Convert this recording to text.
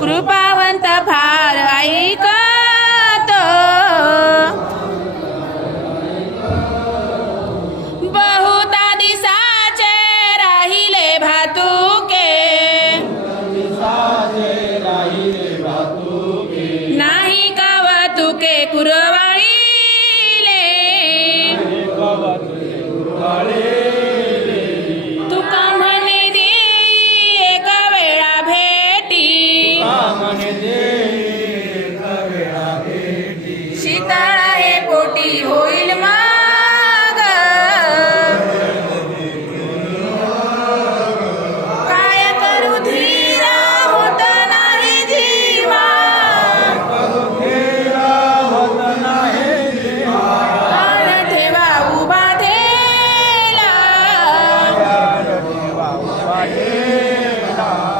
कृपावंत फार ऐक बहुता राहिले भातुके. नाही का तुके कुरवा मने दे शीतळ पोटी होईल माग। काय करू धीरा ठेवा उभा ठेला।